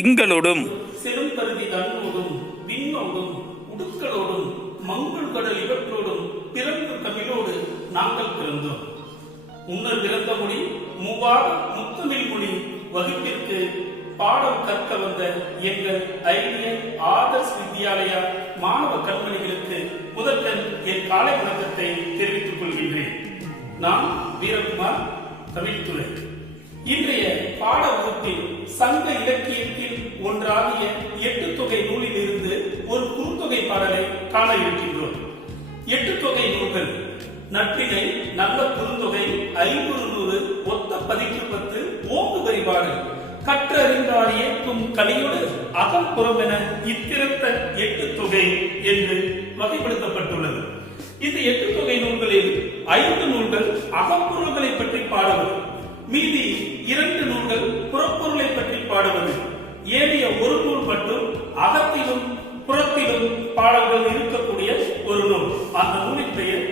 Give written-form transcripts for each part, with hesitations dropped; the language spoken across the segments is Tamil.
திங்களோடும் செரும் கருதி தன்னோடும் விண்ணோடும் உடுக்களோடும் மங்கள் கடல் இவற்றோடும் பிறந்த தமிழோடு நாங்கள் பிறந்தோம். முன்னர் பிறந்த மொழி மூவாக முத்தமிழ் மொழி வகுப்பிற்கு பாடம் கற்க வந்த எங்கள் ஐடியல் ஆதர்ஸ் வித்யாலயா மாணவ கண்மணிகளுக்கு முதற்கண் என் காலை வணக்கத்தை தெரிவித்துக் கொள்கின்றேன். நான் வீரகுமார், தமிழ்துறை. இன்றைய பாட வகுப்பில் சங்க இலக்கியத்தில் ஒன்றாகிய எட்டு தொகை நூலில் இருந்து ஒரு குறுந்தொகை பாடலை காண இருக்கின்றோம். எட்டு தொகை நூல்கள்: நற்றிணை, நல்ல குறுந்தொகை, ஐங்குறு நூறு, ஒத்த பதிற்று 10, ஓங்கு வரிபாடு, கற்றறிந்தார் ஏற்கும் கலியோடு அகம்புறம் என இத்திருத்த எட்டு தொகை என்று வகைப்படுத்தப்பட்டுள்ளது. இந்த எட்டு தொகை நூல்களில் 5 நூல்கள் அகப்பொருள்களை பற்றி பாடுவது, மீதி 2 நூல்கள் புறப்பொருளை பற்றி பாடுவது, ஏனைய ஒரு நூல் மட்டும் அகத்திலும் புறத்திலும் பாடல்கள் இருக்கக்கூடிய ஒரு நூல். அந்த நூலின் பெயர்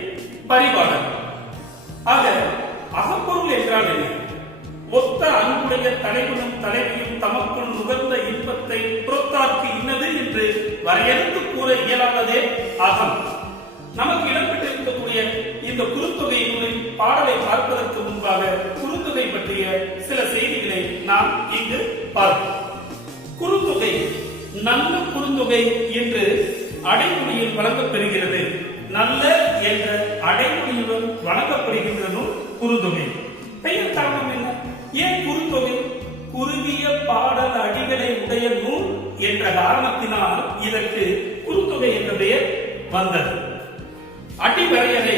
பரிபாடல். ஆக அகப்பொருள் என்றால் என்ன? ஒத்த அன்புடைய தலைவனும் தலைவியும் தமக்குள் நுகர்ந்த இன்பத்தை புறத்தார்க்கு இன்னது என்று வரையறுத்து கூற இயலாததே அகம். நமக்கு இடம்பெற்றிருக்கக்கூடிய இந்த குறுந்தொகை நூலின் பாடலை பார்ப்பதற்கு முன்பாக குறுந்தொகை பற்றிய சில செய்திகளை நாம் இங்கு பார்ப்போம். குறுந்தொகை நல்ல குறுந்தொகை என்று அடைமொழியில் வழங்கப்பெறுகிறது. நல்ல என்ற அடைமொழியுடன் வழங்கப்படுகின்ற நூல் குறுந்தொகை. பெயர் காரணம் என்ன? ஏன் குறுந்தொகை? குறுகிய பாடல் அடிகளை உடைய நூல் என்ற காரணத்தினால் இதற்கு குறுந்தொகை என்ற பெயர் வந்தது. அடிவரையறை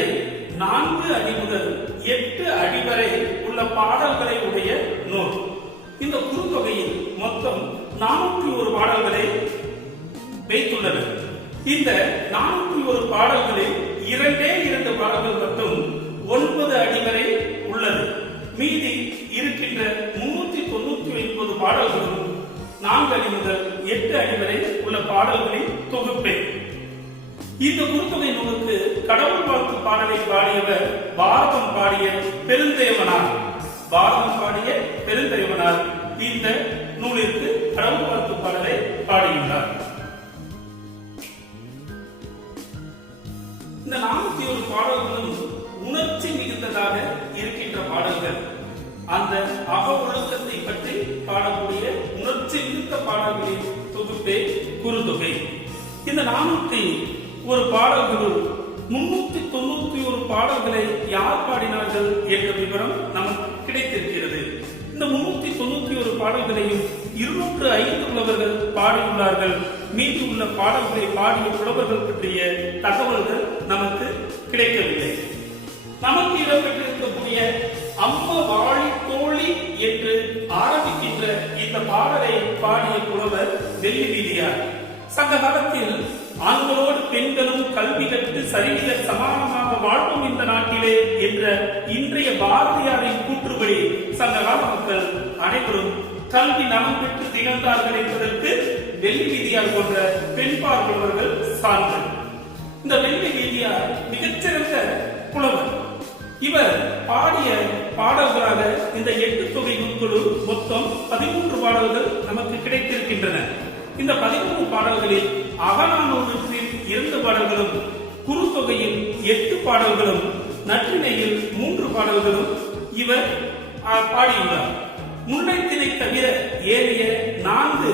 4 அடி முதல் 8 அடி வரை உள்ள பாடல்களை உடைய நூல். இந்த குறுந்தொகையில் மொத்தம் 401 பாடல்களை வைத்துள்ளனர். இந்த 401 பாடல்களில் 2 பாடல்கள் மட்டும் 9 அடி வரை உள்ளது. மீதி இருக்கின்ற 399 பாடல்களும் 4 அடி முதல் 8 அடி வரை உள்ள பாடல்களின் தொகுப்பே. இந்த குறுந்தொகை நூலுக்கு கடவுள் வாழ்த்து பாடலை பாடியவர் பாரதம் பாடிய பெருந்தேவனார். பாரதம் பாடிய பெருந்தேவனார் இந்த நூலிற்கு கடவுள் வாழ்த்து பாடலை பாடியுள்ளார். இந்த 401 பாடல்களும் உணர்ச்சி மிகுந்ததாக இருக்கின்ற பாடல்கள். அந்த அக ஒழுக்கத்தை பற்றி பாடக்கூடிய உணர்ச்சி மிகுந்த பாடல்களின் தொகுப்பே குறுந்தொகை. இந்த 401 பாடல்களுள் 391 பாடல்களை யார் பாடினார்கள் என்ற விவரம் நமக்கு கிடைத்திருக்கிறது. இந்த 391 பாடல்களையும் 205 புலவர்கள் பாடியுள்ளார்கள். மீதி உள்ள பாடல்களை பாடிய புலவர்கள் பற்றிய தகவல்கள் நமக்கு கிடைக்கவில்லை. நமக்கு இடம்பெற்றிருக்கக்கூடிய அம்மா வாழி தோழி என்று ஆரம்பிக்கின்ற இந்த பாடலை பாடிய புலவர் வெள்ளி வீதியார். சங்க காலத்தில் ஆண்களோடு பெண்களும் கல்வி கற்று சரிவில சமானமாக வாழ்வும் இந்த நாட்டிலே என்ற இன்றைய பாரதியாரின் கூற்றுப்படி சங்ககால மக்கள் அனைவரும் கல்வி நலம் பெற்று திகழ்ந்தார்கள் என்பதற்கு வெள்ளி வீதியார் போன்ற பெண் பார்ப்பவர்கள் சார்ந்து. இந்த வெள்ளி வீதியார் மிகச்சிறந்த புலவர். இவர் பாடிய பாடல்களாக இந்த 8 தொகை நூல்களுள் மொத்தம் 13 பாடல்கள் நமக்கு கிடைத்திருக்கின்றன. இந்த 13 பாடல்களில் அகநானூற்றில் 2 பாடல்களும், குறுந்தொகையில் 8 பாடல்களும், நற்றிணையில் 3 பாடல்களும் இவர் பாடியுள்ளார். முல்லை திணை தவிர ஏனைய 4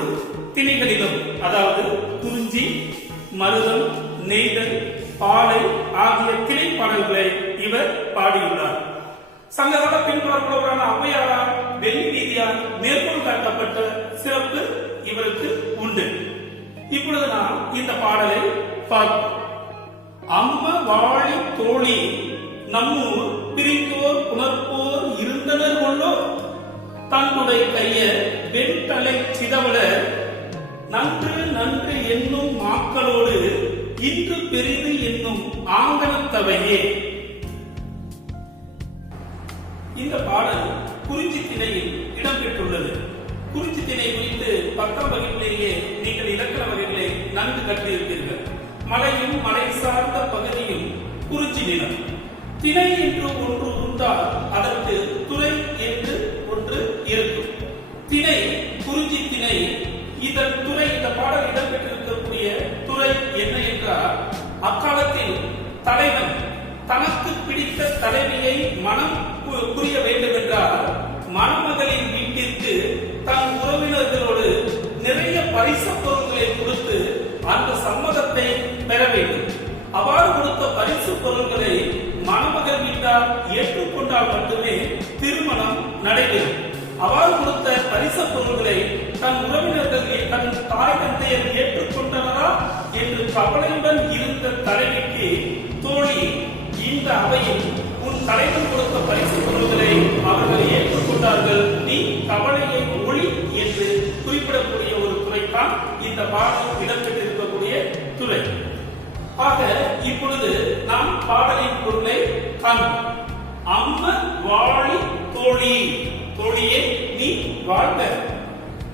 திணைகளிலும், அதாவது குறிஞ்சி, மருதம், நெய்தல், பாலை ஆகிய திணை பாடல்களை இவர் பாடியுள்ளார். சங்ககால பின்பார்ப்பவரான ஔவையாரால் வெள்ளி வீதியார் மேற்கோள் காட்டப்பட்ட சிறப்பு இவருக்கு உண்டு. இப்பொழுது நாம் இந்த பாடலை பார்ப்போம். அம்ம வாழி தோழி நம்மூர் பிரிந்தோர் புணர்ப்போர் இருந்தனர் கொள்ளோ, தன்னுடைய கைய வெண்தலை சிதவள நன்று நன்று என்னும் மாக்களோடு இன்று பெரிது என்னும் ஆங்கனத்தவையே. இந்த பாடல் குறிஞ்சி திணையில் இடம்பெற்றுள்ளது. குறிஞ்சி திணை குறித்து 10ஆம் வகுப்பிலேயே நீங்கள் இலக்கண வகைகளை நன்கு கற்றிருப்பீர்கள். மலையும் மலை சார்ந்த பகுதியும் குறிஞ்சி நிலம். திணை என்று ஒன்று உண்டால் அதற்கு துறை என்று ஒன்று இருக்கும். திணை குறிஞ்சி திணை இதன் துறை, இந்த பாடல் இடம்பெற்றிருக்கக்கூடிய துறை என்ன என்றால், அக்காலத்தில் தலைவன் தனக்கு பிடித்த தலைவியை மனம் புரிய வேண்டும் என்றால் மணமகளின் வீட்டிற்கு தன் உறவினர்களோடு நிறைய பரிசு பொருட்களை கொடுத்து அந்த சம்மதத்தை பெற வேண்டும். அவ்வாறு கொடுத்த பரிசு பொருட்களை மணமகள் வீட்டார் ஏற்றுக்கொண்டால் மட்டுமே திருமணம் நடைபெறும். அவ்வாறு கொடுத்த பரிசு பொருட்களை தன் உறவினர்கள், தன் தாய் தந்தையர் ஏற்றுக்கொண்டனரா என்று கவலையுடன் இருந்த தலைவிக்கு தோழி, இந்த அவையில் உன் தலைவன் கொடுத்த பரிசு பொருட்களை அவர்கள் ஏற்றுக்கொண்டார்கள், நீ கவலையை ஒளி என்று குறிப்பிடக்கூடிய ஒரு துறைதான் இந்த பாடல் இடம்பெற்றிருக்கக்கூடிய துறை. ஆக இப்பொழுது நாம் பாடலின் பொருளை காண்போம். அம்ம வாழி தோழி, தோழியே நீ வாழ்க.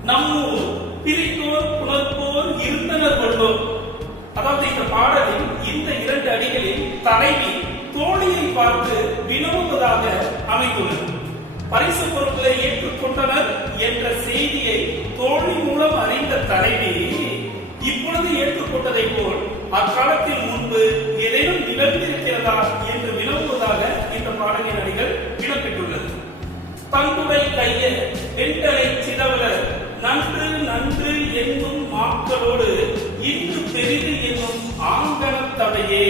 நம்மூர் பிரித்தோர் புணர்ப்போர் இருந்தனர் கொண்டோம். அதாவது இந்த பாடலில் இந்த 2 அடிகளில் தலைவி தோழியை பார்த்து வினவுவதாக அமைந்துள்ளது. பரிசு பொருட்களை ஏற்றுக்கொண்டனர் என்ற செய்தியை தோழி மூலம் அறிந்த தலைவி இப்பொழுது ஏற்றுக்கொண்டதை போல் அக்காலத்தில் முன்பு ஏதேனும் நிகழ்ந்திருக்கிறதா என்று வினவுவதாக இந்த பாடலின் அடிகள் இடம்பெற்றுள்ளது. தன்னுடைய கைய வெண்டலை சிதவர நன்று நன்று என்னும் மாக்களோடு இன்று பெரிது என்னும் ஆங்கனத்தவையே.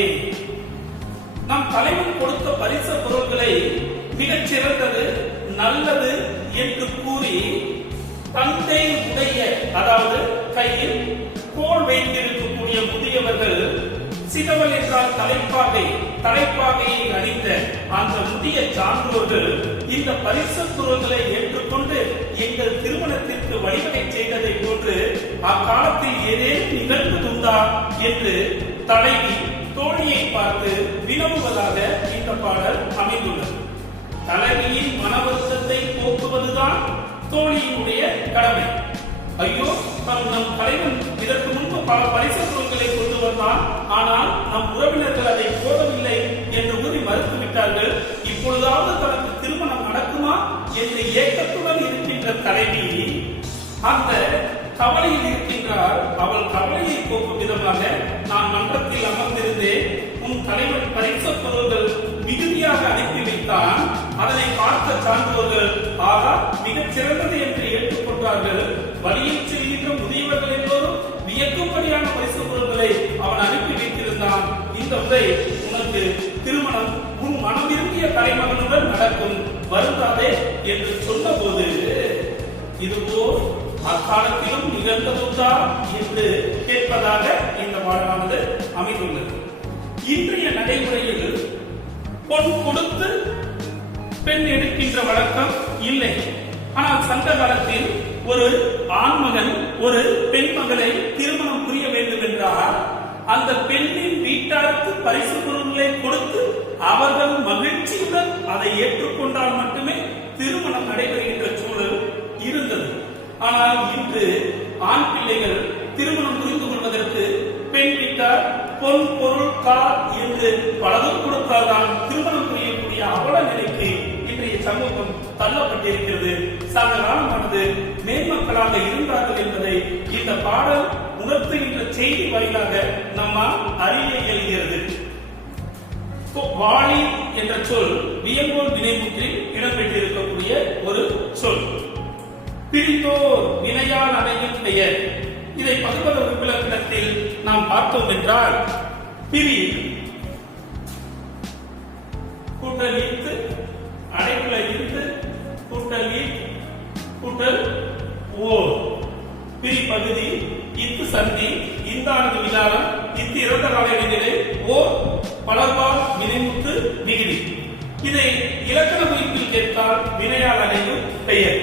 நம் தலைவன் கொடுத்த பரிசு பொருட்களை மிகச் சிறந்தது, நல்லது என்று கூறி தந்தை உடைய, அதாவது கையில் கோல் வைத்திருக்கக்கூடிய முதியவர்கள், சிதவல் என்றால் தலைப்பாகையை அணிந்த அந்த முதிய சான்றோர்கள் இந்த பரிசு பொருட்களை ஏற்றுக்கொண்டு எங்கள் திருமணத்திற்கு வழிவகை செய்ததை போன்று அக்காலத்தில் ஏதேனும் நிகழ்ந்ததுண்டா என்று தலைவி தோழியை பார்த்து வினவுவதாக இந்த பாடல் அமைந்துள்ளது. தலைவியின் மன வருத்தத்தை போக்குவதுதான் தோழியினுடைய கடமை. ஐயோ, நம் தலைவன் இதற்கு முன்பு பல பரிசு பொருட்களை கொண்டு வந்தான், ஆனால் நம் உறவினர்கள் அதை போதவில்லை என்று கூறி மறுத்துவிட்டார்கள். இப்பொழுதாவது தனக்கு திருமணம் நடக்குமா என்று ஏக்கத்துடன் இருக்கின்ற தலைவி அந்த கவலையில் இருக்கின்றார். அவள் கவலையை போக்கும் விதமாக, நான் மன்றத்தில் அமர்ந்திருந்தேன், உன் தலைவன் பரிசு பொருட்கள் மிகுதியாக அனுப்பி வைத்தான். அதனை பார்த்த சான்றோர்கள் ஆகா மிகச் சிறந்தது என்று ஏற்றுக்கொண்டார்கள். வழியில் செல்கின்ற முதியவர்கள் எல்லோரும் வியக்கும்படியான பரிசு பொருட்களை அவன் அனுப்பி வைத்திருந்தான். இந்த முறை உனக்கு திருமணம் உன் மனம் விரும்பிய தலைமகனுடன் நடக்கும், வருந்தாதே என்று சொன்ன போது இதுபோல் அக்காலத்திலும் நிகழ்ந்ததுண்டா என்று கேட்பதாக இந்த பாடலானது அமைந்துள்ளது. இன்றைய நடைமுறையில் பொன் கொடுத்து பெண் எடுக்கின்ற வழக்கம் இல்லை. ஆனால் சங்க காலத்தில் ஒரு ஆண்மகன் ஒரு பெண் மகளை திருமணம் புரிய வேண்டும் என்றால் அந்த பெண்ணின் வீட்டாருக்கு பரிசு பொருட்களை கொடுத்து அவர்கள் மகிழ்ச்சியுடன் அதை ஏற்றுக்கொண்டால் மட்டுமே திருமணம் நடைபெறுகின்ற சூழல் இருந்தது. ஆனால் இன்று ஆண் பிள்ளைகள் திருமணம் புரிந்து கொள்வதற்கு பெண் வீட்டார் பொன் பொருள் கார் என்று பலதும் கொடுத்தால்தான் திருமணம் புரியக்கூடிய அவல நிலைக்கு இன்றைய சமூகம் தள்ளப்பட்டிருக்கிறது. சங்க காலமானது மேன்மக்களாக இருந்தார்கள் என்பதை இந்த பாடல் உணர்த்துகின்ற செய்தி வாயிலாக நம்மால் அறிய இயலுகிறது. வாழி என்ற சொல் வியங்கோல் வினைமுற்றில் இடம்பெற்றிருக்கக்கூடிய ஒரு சொல். பிரிந்தோர் வினையால் அடையும் பெயர். இதை பகுபத விளக்கத்தில் நாம் பார்த்தோம் என்றால், பிரி கூட்டல் ஈர்த்து அடைப்புல இருந்து கூட்டல் கூட்டல் ஓர், பிரி பகுதி, இத்து சந்தி, இந்தானது விதானம், இத்து இறந்த கால இடைநிலை, ஓர் பலர்பால் வினைமுத்து மிகுதி. இதை இலக்கண குறிப்பில் கேட்டால் வினையால் அடையும் பெயர்.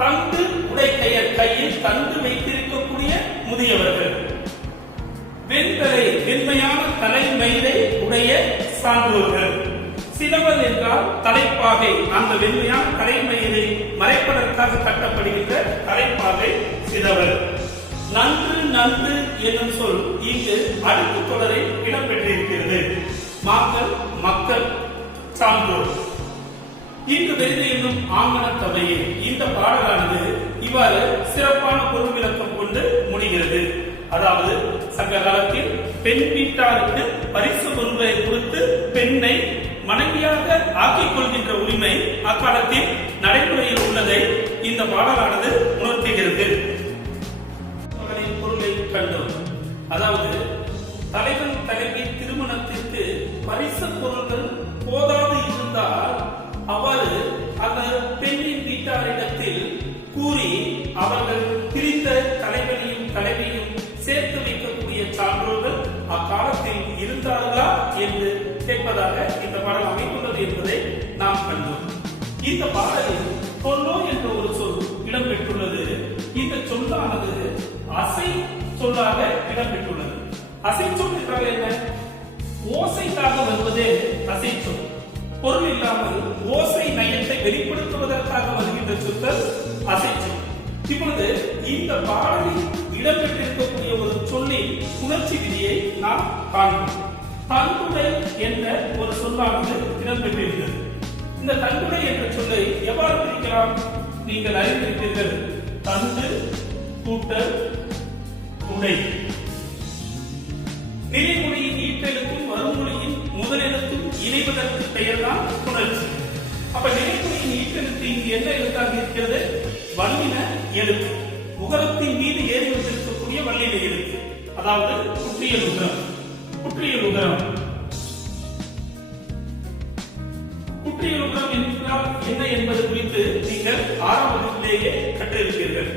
தந்து உடை பெயர், கையில் தந்து வைத்திருக்கக்கூடிய முதியவர்கள். வெண்தலை, வெண்மையான தலைமயிரை உடைய சான்றோர்கள். சிதவல் என்றால் தலைப்பாகை, அந்த வெண்மையான தலைமயிரை மறைப்பதற்காக கட்டப்படுகின்ற தலைப்பாகை சிதவல். நன்று நன்று என்னும் சொல் இங்கு அடுக்கு தொடரில் இடம்பெற்றிருக்கிறது. மாக்கள், மக்கள், சான்றோர். இன்று வெறுது என்னும் ஆங்கனத்தவையே. இந்த பாடலானது இவ்வாறு சிறப்பான பொருள் விளக்கம் கொண்டு முடிகிறது. அதாவது சங்க காலத்தில் பெண் வீட்டாருக்கு பரிசு பொருளை கொடுத்து பெண்ணை மனைவியாக ஆக்கிக் கொள்கின்ற உரிமை அக்காலத்தில் நடைமுறையில் உள்ளதை இந்த பாடலானது உணர்த்துகிறது. பொருளை கண்டோம். அதாவது தலைவன் தலைவி திருமணத்திற்கு பரிசு பொருள்கள் போதாது இருந்தால் அவ்வாறு அந்த பெண்ணின் வீட்டாரிடத்தில் கூறி அவர்கள் பிரிந்த தலைவனையும் தலைவியும் சேர்த்து வைக்கக்கூடிய சான்றோர்கள் அக்காலத்தில் இருந்தார்களா என்று கேட்பதாக இந்த பாடல் அமைந்துள்ளது என்பதை நாம் கண்டோம். இந்த பாடலில் பொன்னோ என்ற ஒரு சொல் இடம்பெற்றுள்ளது. இந்த சொல்லானது அசை சொல்லாக இடம்பெற்றுள்ளது. அசை சொல் என்றால் என்ன? ஓசைக்காக வருவதே அசை சொல். பொருள் இல்லாமல் ஓசை நயத்தை வெளிப்படுத்துவதற்காக வருகின்ற சொற்கள் அசை சொல். இப்பொழுது இந்த பாடலில் இடம்பெற்றிருக்கக்கூடிய ஒரு சொல்லின் உணர்ச்சி விதியை நாம் காண்போம். தன்குடை என்ற ஒரு சொல்லானது இடம்பெற்றிருக்கிறது. இந்த தன்குடை என்ற சொல்லை எவ்வாறு பிரிக்கலாம்? நீங்கள் அறிந்திருப்பீர்கள். தண்டு கூட்டல் குடை. நிலைமொழியின் ஈட்டெழுத்தும் வருமொழியின் முதலெழுத்தும் இணைவதற்கு பெயர்தான் புணர்ச்சி. அப்ப நிலைமொழியின் ஈட்டெழுத்து இங்கு என்ன எழுத்தாக இருக்கிறது? வல்லின எழுத்து. உகரத்தின் மீது ஏறி வந்திருக்கக்கூடிய வல்லின எழுத்து, அதாவது குற்றியல் உகரம். குற்றியல் உகரம் குற்றியல் உகரம் என்றால் என்ன என்பது குறித்து நீங்கள் ஆரம்பத்திலேயே கற்றிருப்பீர்கள்.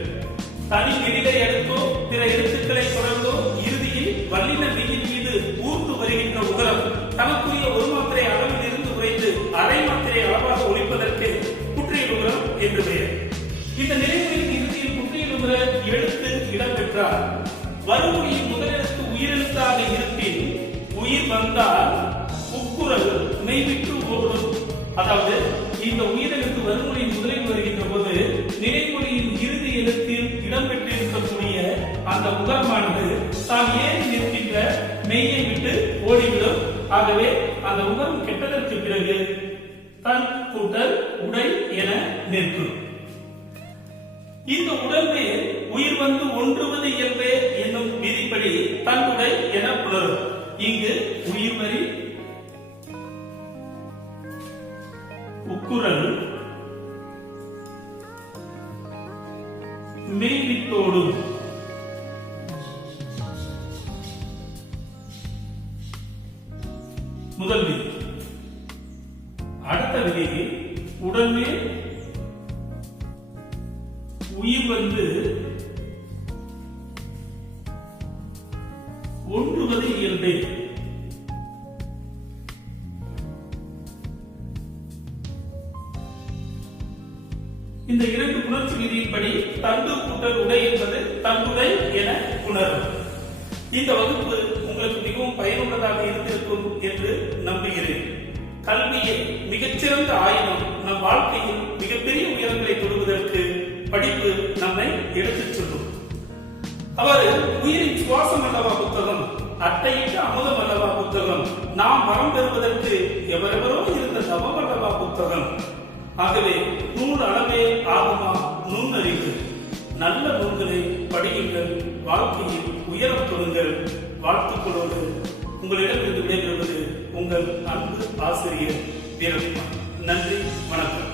தனி நெடிலை அடுத்தோ பிற எழுத்துக்களை தொடர்ந்தோ இறுதியில் வல்லின மெய்யின் மீது ஊர்ந்து வருகின்ற உகரம் தனக்குரிய ஒரு மாத்திரை அளவில் இருந்து குறைந்து அரை மாத்திரை அளவாக ஒழிப்பதற்கு குற்றியல் உகரம் என்று பெயர். இந்த நிலைமையின் இறுதியில் குற்றியல் உகர எழுத்து இடம்பெற்றால் வருமொழியின் முதலெழுத்து உயிரெழுத்தாக இருப்பின் உயிர் வந்தால் உக்குரல் மெய்விட்டு ஓடும். அதாவது இந்த உயிரெழுத்து வருமொழியின் முதலில் வருகின்ற போது நிலைமொழியின் இறுதி எழுத்தில் இடம்பெற்றிருக்கக்கூடிய அந்த உகரமானது தான் ஏறி நிற்கின்ற மெய்யை விட்டு ஓடிவிடும். ஆகவே அந்த உகரம் கெட்டதற்கு பிறகு தன் கூட்டல் உடை என நிற்கும். இந்த உடல் மேல் உயிர் வந்து ஒன்றுவது இயல்பே என்னும் விதிப்படி தன் உடை என புணரும். இங்கு உயிர் வரி உக்குரல் மெய்விட்டோடும். முதல் விதி. அடுத்த விதி, உடனே உயிர் வந்து ஒன்றுவது இயல்பே. இந்த இரண்டு புணர்ச்சி விதியின்படி தண்டு கூட்டல் உடை என்பது தண்டுடை என புணரும். இந்த வகுப்பு உங்களுக்கு மிகவும் பயனுள்ளதாக இருந்திருக்கும் என்று நம்புகிறேன். கல்வியை மிகச்சிறந்த ஆயுதம். நம் வாழ்க்கையில் மிகப்பெரிய உயரங்களை தொடுவதற்கு படிப்பு நம்மை எடுத்துச் சொல்லும். அவர் உயிரின் சுவாசம் அல்லவா புத்தகம், அட்டையிட்ட அமுதம் அல்லவா புத்தகம், நாம் மரம் பெறுவதற்கு எவரெவரோ இருந்த தவம் அல்லவா புத்தகம். ஆகவே நூல் அளவே ஆகுமா நுண்ணறிவு. நல்ல நூல்களை படியுங்கள், வாழ்க்கையில் உயரம் தொடுங்கள். வாழ்த்துக்களோடு உங்களிடமிருந்து விடைபெறுவது உங்கள் அன்பு ஆசிரியர் வீரகுமார். நன்றி, வணக்கம்.